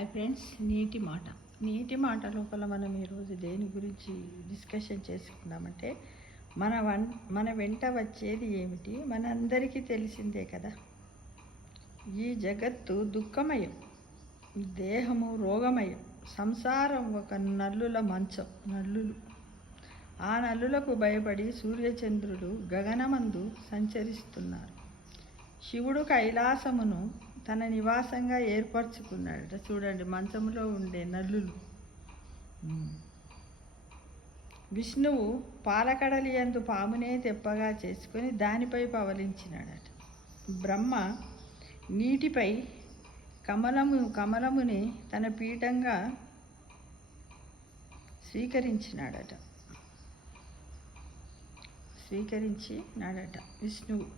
Hi friends, నీటి మాట లోపల మనం ఈరోజు దేని గురించి డిస్కషన్ చేసుకుందామంటే మన వెంట వచ్చేది ఏమిటి? మనందరికీ తెలిసిందే కదా. ఈ జగత్తు దుఃఖమయం, దేహము రోగమయం, సంసారం ఒక నల్లుల మంచం. ఆ నల్లులకు భయపడి సూర్యచంద్రులు గగనమందు సంచరిస్తున్నారు. శివుడు కైలాసమును తన నివాసంగా ఏర్పరచుకున్నాడట. చూడండి, మంచంలో ఉండే నల్లులు. విష్ణువు పాలకడలి యందు పామునే తెప్పగా చేసుకొని దానిపై పవలించినాడట. బ్రహ్మ నీటిపై కమలముని తన పీఠంగా స్వీకరించినాడట విష్ణువు.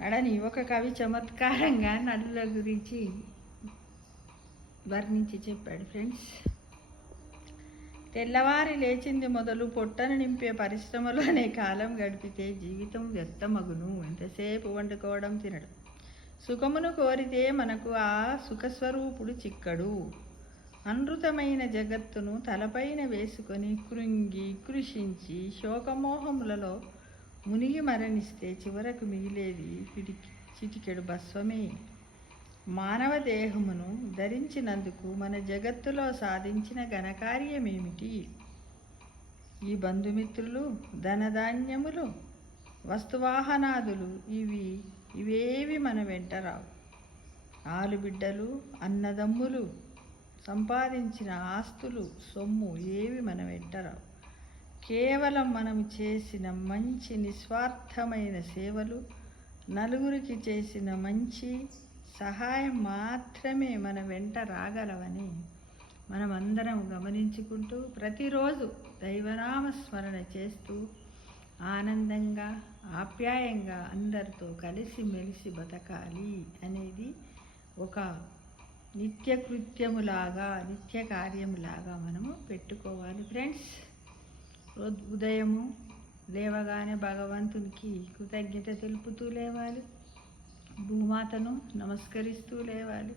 నడని ఒక కవి చమత్కారంగా నదుల గురించి వర్ణించి చెప్పాడు. ఫ్రెండ్స్, తెల్లవారి లేచింది మొదలు పొట్టను నింపే పరిశ్రమలోనే కాలం గడిపితే జీవితం వ్యర్థమగును. ఎంతసేపు వండుకోవడం, తినడం. సుఖమును కోరితే మనకు ఆ సుఖస్వరూపుడు చిక్కడు. అనృతమైన జగత్తును తలపైన వేసుకొని కృంగి కృషించి శోకమోహములలో మునిగి మరణిస్తే చివరకు మిగిలేది చిటికెడు భస్వమే. మానవ దేహమును ధరించినందుకు మన జగత్తులో సాధించిన ఘనకార్యమేమిటి? ఈ బంధుమిత్రులు, ధనధాన్యములు, వస్తువాహనాదులు ఇవేవి మన వెంట రావు. ఆలుబిడ్డలు, అన్నదమ్ములు, సంపాదించిన ఆస్తులు, సొమ్ము ఏవి మన వెంట రావు. కేవలం మనము చేసిన మంచి నిస్వార్థమైన సేవలు, నలుగురికి చేసిన మంచి సహాయం మాత్రమే మన వెంట రాగలవని మనమందరం గమనించుకుంటూ ప్రతిరోజు దైవనామ స్మరణ చేస్తూ ఆనందంగా, ఆప్యాయంగా అందరితో కలిసిమెలిసి బతకాలి అనేది ఒక నిత్యకృత్యములాగా, నిత్య కార్యములాగా మనము పెట్టుకోవాలి. ఫ్రెండ్స్, ఉదయము లేవగానే భగవంతునికి కృతజ్ఞత తెలుపుతూ లేవాలి. భూమాతను నమస్కరిస్తూ లేవాలి.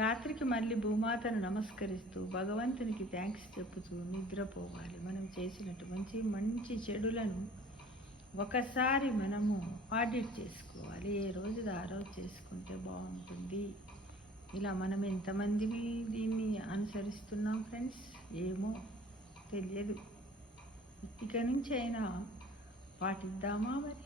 రాత్రికి మళ్ళీ భూమాతను నమస్కరిస్తూ భగవంతునికి థ్యాంక్స్ చెప్పుతూ నిద్రపోవాలి. మనం చేసినట్టు మంచి చెడులను ఒకసారి మనము ఆడిట్ చేసుకోవాలి. ఏ రోజు ఆ రోజు చేసుకుంటే బాగుంటుంది. ఇలా మనం ఎంతమంది దీన్ని అనుసరిస్తున్నాం ఫ్రెండ్స్? ఏమో తెలియదు. ఇక నుంచి అయినా పాటిద్దామా మరి?